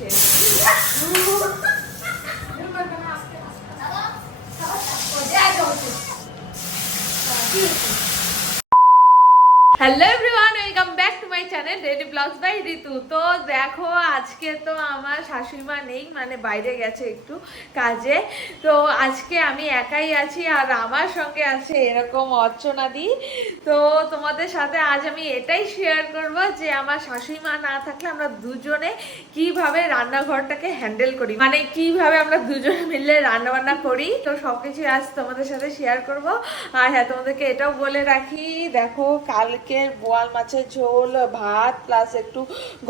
শেষ। Hello everyone, welcome back to my channel daily blogs by Ritu. তো দেখো, আজকে তো আমার শাশুড়ি মা নেই, মানে বাইরে গেছে একটু কাজে। তো আজকে আমি একাই আছি, আর আমার সঙ্গে আছে এরকম অর্চনাদি। তো তোমাদের সাথে আজ আমি এটাই শেয়ার করব যে আমার শাশুড়ি মা না থাকলে আমরা দুজনে কিভাবে রান্নাঘরটাকে হ্যান্ডেল করি, মানে কিভাবে আমরা দুজনে মিলে রান্না বান্না করি। তো সবকিছু আজ তোমাদের সাথে শেয়ার করব। আর হ্যাঁ, তোমাদেরকে এটাও বলে রাখি, দেখো কালকের বোয়াল মাছের ঝোল, ভাত প্লাস একটু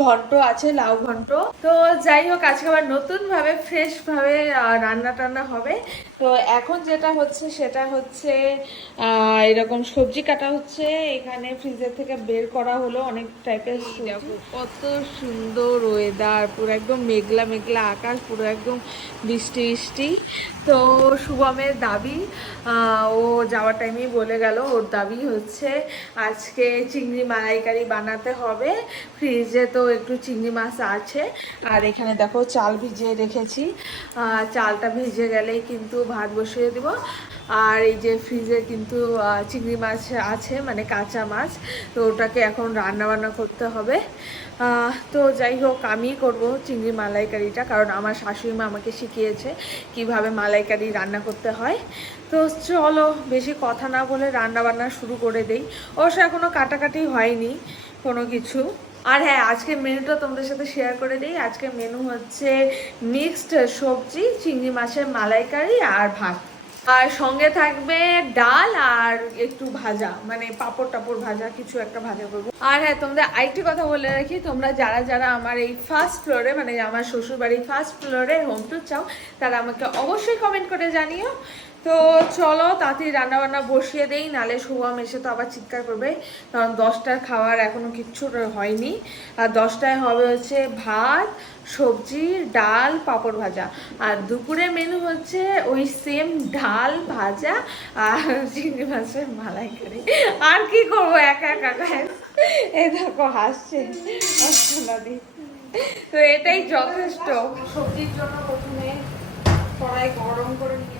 ঘন্ট আছে, লাউ ঘন্ট। তো যাই হোক, আজকে আবার নতুন ভাবে ফ্রেশ ভাবে রান্না টান্না হবে। তো এখন যেটা হচ্ছে সেটা হচ্ছে এরকম সবজি কাটা হচ্ছে। এখানে ফ্রিজের থেকে বের করা হলো অনেক টাইপের। দেখো কত সুন্দর ওয়েদার, পুরো একদম মেঘলা মেঘলা আকাশ, পুরো একদম বৃষ্টি বৃষ্টি। তো শুভমের দাবি, ও যাওয়ার টাইমেই বলে গেল, ওর দাবি হচ্ছে আজকে চিংড়ি মালাইকারি বানাতে হবে। ফ্রিজে তো একটু চিংড়ি মাছ আছে, আর এখানে দেখো চাল ভিজিয়ে রেখেছি। চালটা ভিজে গেলেই কিন্তু ভাত বসিয়ে দিব। আর এই যে ফ্রিজে কিন্তু চিংড়ি মাছ আছে, মানে কাঁচা মাছ। তো ওটাকে এখন রান্না বান্না করতে হবে। তো যাই হোক, আমিই করবো চিংড়ি মালাইকারিটা, কারণ আমার শাশুড়ি মা আমাকে শিখিয়েছে কিভাবে মালাইকারি রান্না করতে হয়। তো চলো, বেশি কথা না বলে রান্না বান্না শুরু করে দেই। অবশ্য এখনো কাটাকাটি হয়নি কোনো কিছু। আর হ্যাঁ, আজকে মেনুটা তোমাদের সাথে শেয়ার করে দিই। আজকে মেনু হচ্ছে মিক্সড সবজি, চিংড়ি মাছের মালাইকারি আর ভাত। আর সঙ্গে থাকবে ডাল আর একটু ভাজা, মানে পাঁপড় টাপড় ভাজা, কিছু একটা ভাজা করবো। আর হ্যাঁ, তোমাদের আরেকটি কথা বলে রাখি, তোমরা যারা যারা আমার এই ফার্স্ট ফ্লোরে, মানে আমার শ্বশুর বাড়ির ফার্স্ট ফ্লোরে হোম ট্যুর চাও, তারা আমাকে অবশ্যই কমেন্ট করে জানিও। তো চলো তাড়াতাড়ি রান্নাবান্না বসিয়ে দেই, নালে শুভম এসে তো আবার চিৎকার করবে, কারণ 10টার খাওয়ার এখনো কিচ্ছু হয়নি। আর 10টায় হবে হচ্ছে ভাত, সবজি, ডাল, পাঁপড় ভাজা। আর দুপুরের মেনু হচ্ছে ওই সেম ডাল, ভাজা আর চিংড়ি মাছের মালাইকারি। আর কি করবো একা একা খায়। এই দেখো হাসছে অর্চনাদি। তো এটাই যথেষ্ট। সবজির জন্য প্রথমে কড়াই গরম করে নিয়ে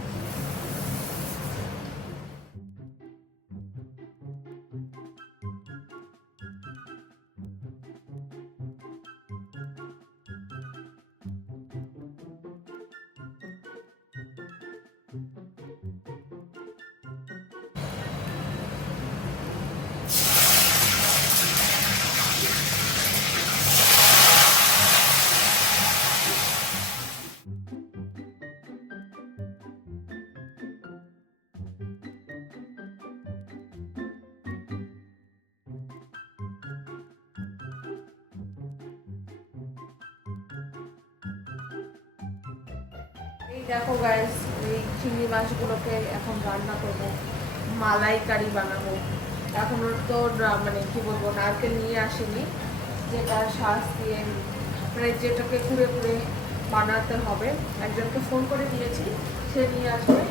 এই দেখো গাইস, এই চিংড়ি মাছগুলোকে এখন রান্না করবো, মালাইকারি বানাবো। এখনো তো মানে কি বলবো, নারকেল নিয়ে আসিনি, যেটা শ্বাস দিয়ে, মানে যেটাকে ঘুরে ঘুরে বানাতে হবে। একজনকে ফোন করে দিয়েছি, সে নিয়ে আসবে।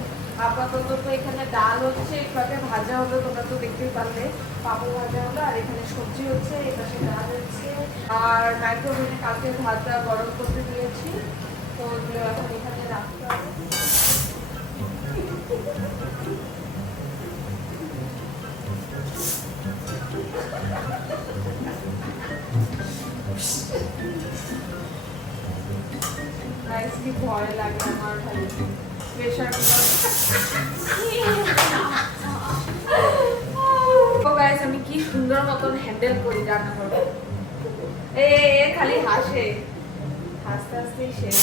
আপাতত তো এখানে ডাল হচ্ছে, একটু ভাজা হলো, তোমরা তো দেখতেই পারলে, পাপড় ভাজা হলো। আর এখানে সবজি হচ্ছে, এই পাশে ডাল হচ্ছে। আর মাইক্রোওভেনে কালকে ভাতটা গরম করতে দিয়েছি, তো ওগুলো এখন এখানে রাখতে হবে। কি ভয় লাগে আমার, খালি প্রেশার আমি কি সুন্দর মতন হ্যান্ডেল করি রান্না করবো। এ খালি হাসে, হাসতে হাসতেই শেষ।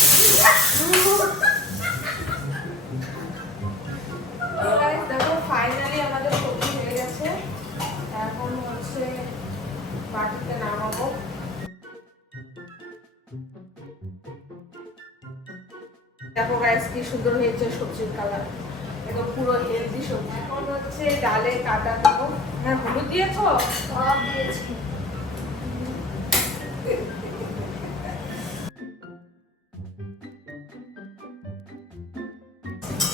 দেখো ফাইনালি আমাদের সবজি হয়ে গেছে, এখন হচ্ছে বাটিতে নামাবো। দেখো গাইস কি সুন্দর হয়েছে সবজির কালার, একদম পুরো হেলদি সবজি। এখন হচ্ছে ডালে কাটা দেবো। হ্যাঁ, হলুদ দিয়েছো? সব দিয়েছি।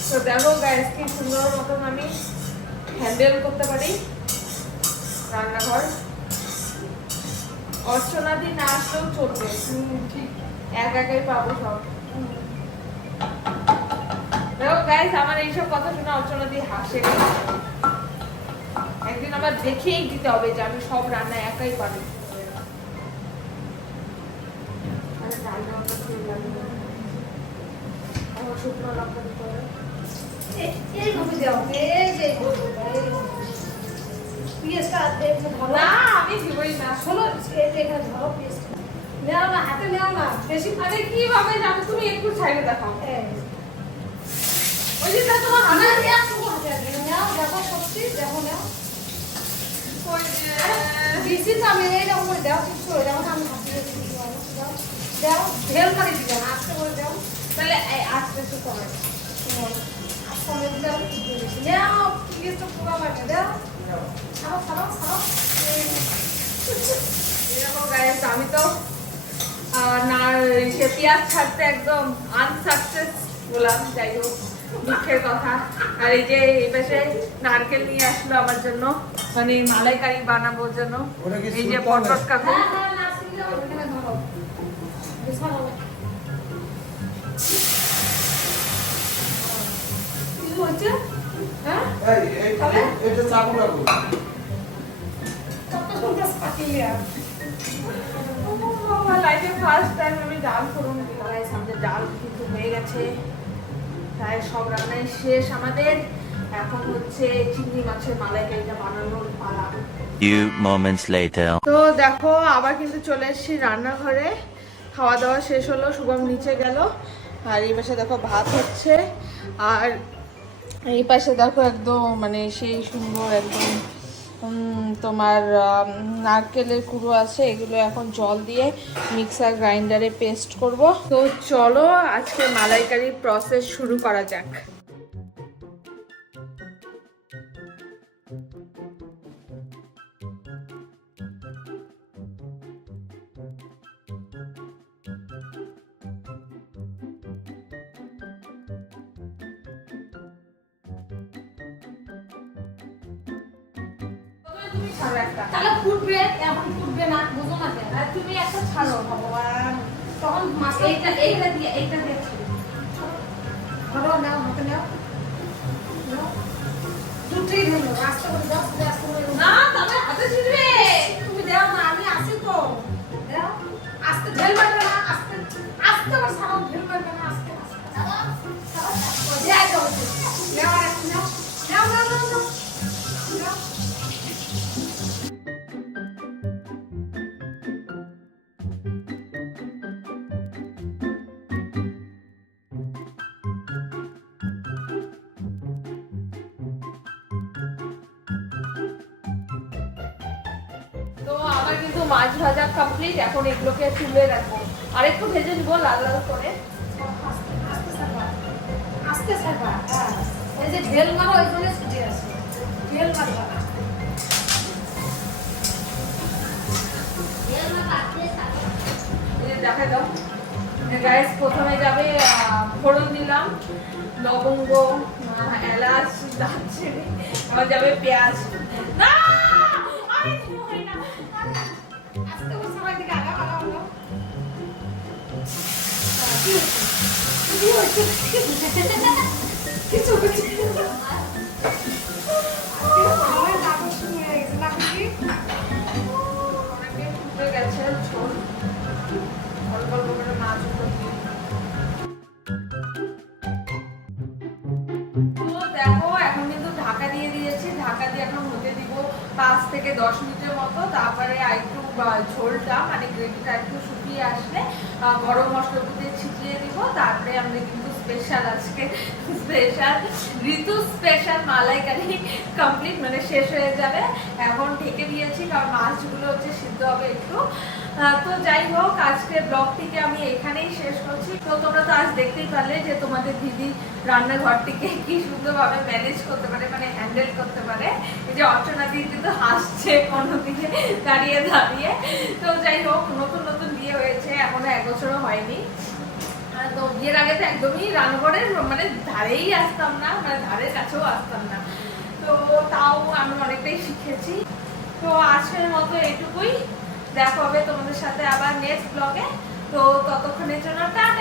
তো দেখো গাইস কি সুন্দর মতন আমি হ্যান্ডেল করতে পারি রান্নাঘর। অর্চনাদি না আসলেও চলবে। ঠিক একাই পাবো সব। দেখো গাইস, আমার এইসব কথা শুনে অর্চনাদি হাসে। একদিন আবার দেখেই দিতে হবে যে আমি সব রান্না একাই পারি। শুকনো লঙ্কা দিতে হবে। না আমি দিবই না। শোনো, নেও না, হাতে নেও না বেশি। আরে কিভাবে জানো তুমি? একটু সাইডে দেখাও। ওই যে তোমার হাতে নেও, দেখো সত্যি দেখো, নেও। দিছি তো আমি, এইরকম করে দাও কিছু, এরকম আমি হাতে দাও, ঢেল মারি দিবে না, আস্তে করে দাও। তাহলে আস্তে একটু কমে কমে দাও। নেও পিঁয়াজটা পুরো বানিয়ে দাও। ছাড়ো ছাড়ো ছাড়ো। এরকম গাইস, আমি তো না সে পেঁয়াজ ছাড়তে একদম আনসাকসেস বললাম। যাই হোক, দুঃখের কথা। আর এই যে এই পাশে নারকেল নিয়ে আসলো আমার জন্য, মানে মালাইকারি বানাবোর জন্য। এই যে পটল কাকু, লাইফে ফার্স্ট টাইম আমি ডাল ফোড়ন দিলাম। আমাদের ডাল কিন্তু হয়ে গেছে, প্রায় সব রান্নাই শেষ আমাদের। এখন হচ্ছে চিংড়ি মাছের মালাইকারিটা বানানোর পালা। Few moments later. তো দেখো, আবার কিন্তু চলে এসেছি রান্নাঘরে। খাওয়া দাওয়া শেষ হলো, শুভম নিচে গেল। আর এই পাশে দেখো ভাত হচ্ছে, আর এই পাশে দেখো একদম মানে সেই সুন্দর একদম তোমার নারকেলের কুড়ো আছে, এগুলো এখন জল দিয়ে মিক্সার গ্রাইন্ডারে পেস্ট করব। তো চলো আজকে মালাইকারির প্রসেস শুরু করা যাক। তুমি ছাড়ো একটা, তাহলে ফুটবে, এখন ফুটবে না, বুঝো না কেন? আর তুমি একটা ছাড়ো। ভগবান, তখন মাছ এইটা দিয়ে ধরো, নাও, হাতে নাও, নাও। দুটোই ধরো, আস্তে করে দাও, আস্তে করে দাও। না তবে হাতে ছিড়বে। তুমি দাও না, আমি আছি তো। দাও, আস্তে ঢেল মারবে না, আস্তে আস্তে করে ছাড়াও, ঢেল মারবে না, আস্তে আস্তে ছাড়াও, ছাড়াও। যাই দাও, নাও, আর একটু নাও, নাও, নাও, নাও, নাও। নাও। তো আমার কিন্তু মাছ ভাজা কমপ্লিট। এখন এগুলোকে তুলে রাখবো, আর একটু ভেজে নিবো লাল লাল করে। আস্তে ছাড়বা, হ্যাঁ। এই যে ঢেল মারো, ওই জন্য ছুটে আসে। ঢেল মারবা না। ঢেল মারবা, আস্তে ছাড়বা। এই যে দেখা দাও গাইস, প্রথমে যাবে ফোড়ন দিলাম, লবঙ্গ, এলাচ, দারচিনি, আবার যাবে পেঁয়াজ। না আরে হয় না, আস্তে করে সবাই দিকে আগা আগা আগা। কি হচ্ছে? কিছু হচ্ছে। আমার লাগো শুনে গেছে, লাগো কি? অনেকে ফুটে গেছে ঝোল, অল্প অল্প করে মাছগুলো দিয়ে। তো দেখো এখন কিন্তু ঢাকা দিয়ে দিয়েছি, ঢাকা দিয়ে এখন হতে দিব 5 থেকে 10 মিনিটের মতো। তারপরে একটু ঝোলটা মানে গ্রেভিটা একটু শুকিয়ে আসলে গরম মশলা দিয়ে ছিটিয়ে দিব। তারপরে আমরা কিন্তু স্পেশাল আজকে স্পেশাল ঋতু স্পেশাল মালাইকারি কমপ্লিট, মানে শেষ হয়ে যাবে। এখন ঢেকে দিয়েছি কারণ মাছগুলো হচ্ছে সিদ্ধ হবে একটু। তো যাই হোক, আজকে ব্লগটিকে আমি এখানেই শেষ করছি। তো তোমরা তো আজ দেখতেই পারলে যে তোমাদের দিদি রান্নাঘরটিকে কি সুন্দরভাবে ম্যানেজ করতে পারে, মানে হ্যান্ডেল করতে পারে। এই যে অর্চনা দিদি কিন্তু হাসছে অন্যদিকে দাঁড়িয়ে দাঁড়িয়ে। তো যাই হোক, নতুন নতুন বিয়ে হয়েছে, এখনো 1 বছরও হয়নি। তো বিয়ের আগে তো একদমই রান্নাঘরের মানে ধারেই আসতাম না, মানে ধারের কাছেও আসতাম না। তো তাও আমি অনেকটাই শিখেছি। তো আজকের মতো এটুকুই। দেখা হবে তোমাদের সাথে আবার নেক্সট ব্লগে। তো ততক্ষণের জন্য টাটা।